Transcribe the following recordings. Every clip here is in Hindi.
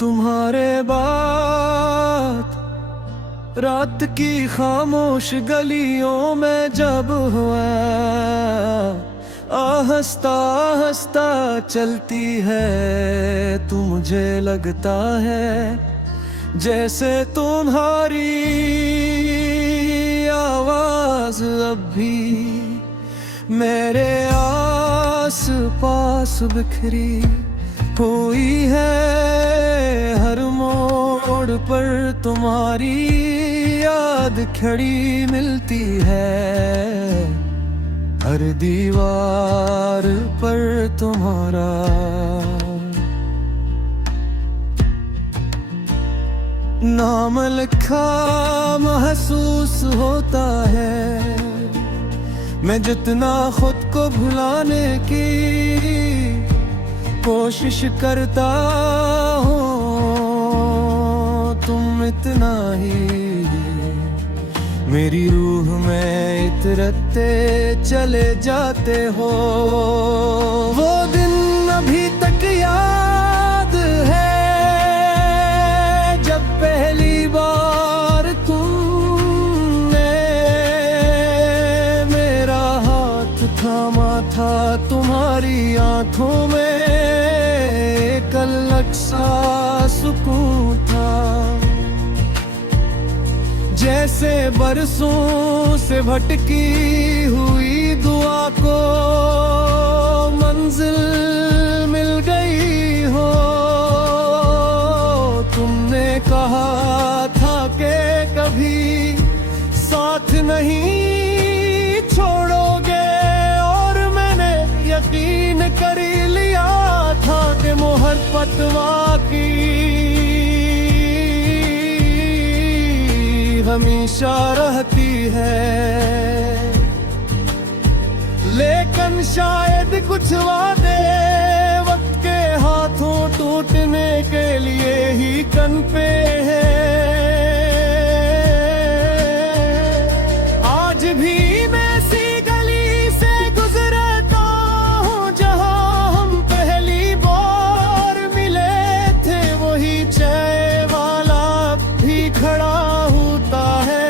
तुम्हारे बात रात की खामोश गलियों में जब हुआ, आहिस्ता आहिस्ता चलती है तो मुझे लगता है जैसे तुम्हारी आवाज अब भी मेरे आस पास बिखरी हुई है। हर मोड़ पर तुम्हारी याद खड़ी मिलती है, हर दीवार पर तुम्हारा नाम लिखा महसूस होता है। मैं जितना खुद को भुलाने की कोशिश करता हूँ, तुम इतना ही मेरी रूह में इतरते चले जाते हो। वो दिन अभी तक याद है जब पहली बार तुमने मेरा हाथ थामा था। तुम्हारी आंखों में एक अलग सा सुकून था, जैसे बरसों से भटकी हुई दुआ को मंजिल मिल गई हो। तुमने कहा था कि कभी साथ नहीं छोड़ोगे, और मैंने यकीन कर लिया था कि मोहब्बत वाकई हमेशा रहती है। लेकिन शायद कुछ वादे वक्त के हाथों टूटने के लिए ही कन पे है। आज भी मैं सी गली से गुजरता हूँ जहाँ हम पहली बार मिले थे। वही चाय वाला भी खड़ा है,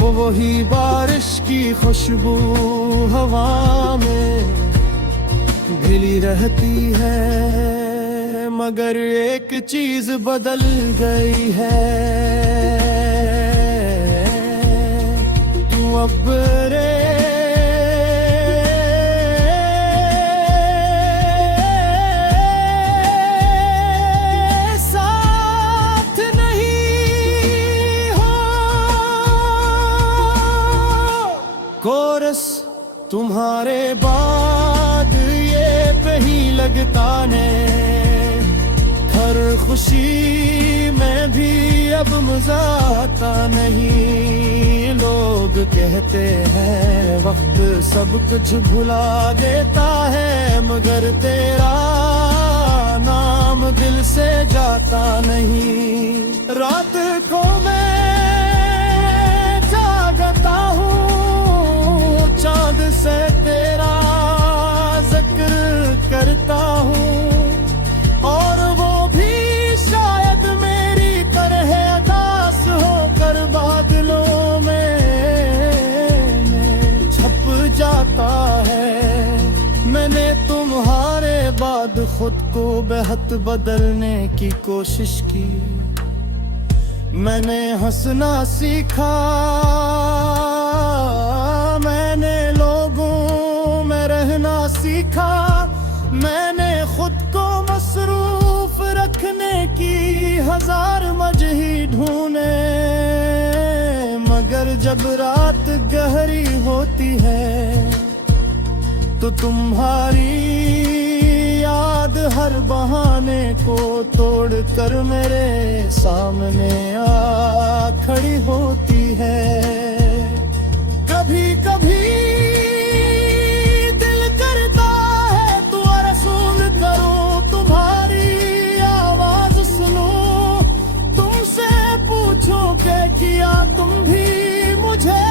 वही बारिश की खुशबू हवा में घिली रहती है। मगर एक चीज बदल गई है, तू अब रे कोरस तुम्हारे बाद ये पे ही लगता ने। हर खुशी में भी अब मजा आता नहीं। लोग कहते हैं वक्त सब कुछ भुला देता है, मगर तेरा नाम दिल से जाता नहीं। रात को मैं जागता हूँ, चांद से तेरा जिक्र करता हूँ, और वो भी शायद मेरी तरह उदास होकर बादलों में छप जाता है। मैंने तुम्हारे बाद खुद को बेहद बदलने की कोशिश की। मैंने हंसना सीखा, मैंने लोगों में रहना सीखा। मैंने खुद को मसरूफ रखने की हजार वजह ढूंढे, मगर जब रात गहरी होती है तो तुम्हारी याद हर बहाने को तोड़ कर मेरे सामने आ खड़ी होती है। कभी कभी दिल करता है तू रसूल करूं, तुम्हारी आवाज सुनूं, तुमसे पूछूं कि किया तुम भी मुझे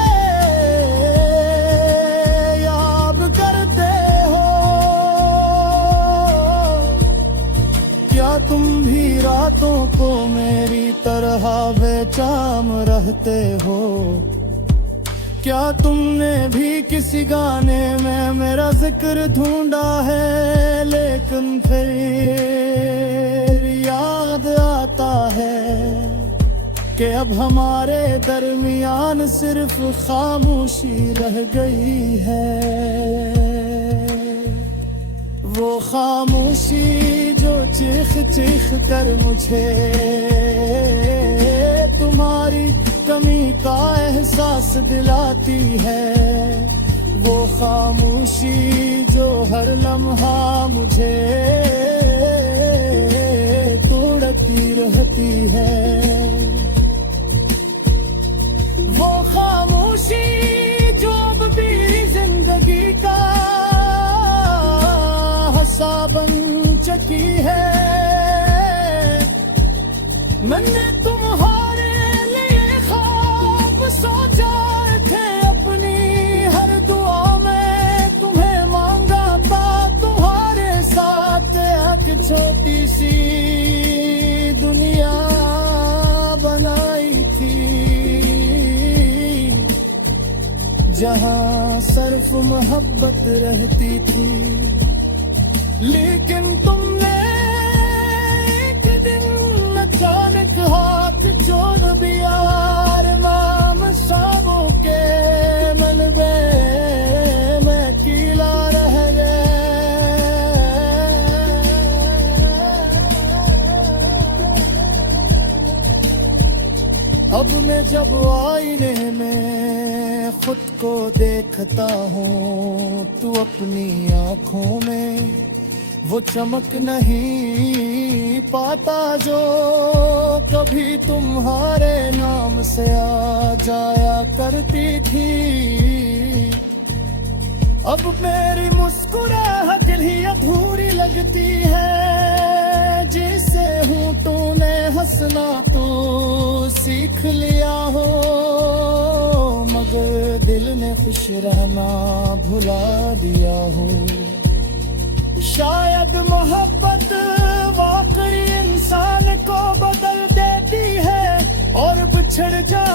याद करते हो। आँखों को मेरी तरह बेचाम रहते हो। क्या तुमने भी किसी गाने में मेरा जिक्र ढूंढा है, लेकिन फिर याद आता है कि अब हमारे दरमियान सिर्फ खामोशी रह गई है। वो खामोशी जो चीख चीख कर मुझे तुम्हारी कमी का एहसास दिलाती है। वो खामोशी जो हर लम्हा मुझे तोड़ती रहती है। वो खामोशी जो अब भी जिंदगी का हिस्सा बन चुकी है। मैंने तुम्हारे लिए ख्वाब सोचा थे, अपनी हर दुआ में तुम्हें मांगा था। तुम्हारे साथ एक छोटी सी दुनिया बनाई थी, जहां सिर्फ मोहब्बत रहती थी। लेकिन तुमने एक दिन अचानक हाथ जोड़ दिया, नाम साबों के मलबे में कीला रह गए। अब मैं जब आईने में खुद को देखता हूँ, तू अपनी आँखों में वो चमक नहीं पाता जो कभी तुम्हारे नाम से आ जाया करती थी। अब मेरी मुस्कुराहट ही अधूरी लगती है, जिसे हूँ तूने हंसना तो सीख लिया हो, मगर दिल ने खुश रहना भुला दिया हो। शायद मोहब्बत वाकई इंसान को बदल देती है, और बिछड़ जा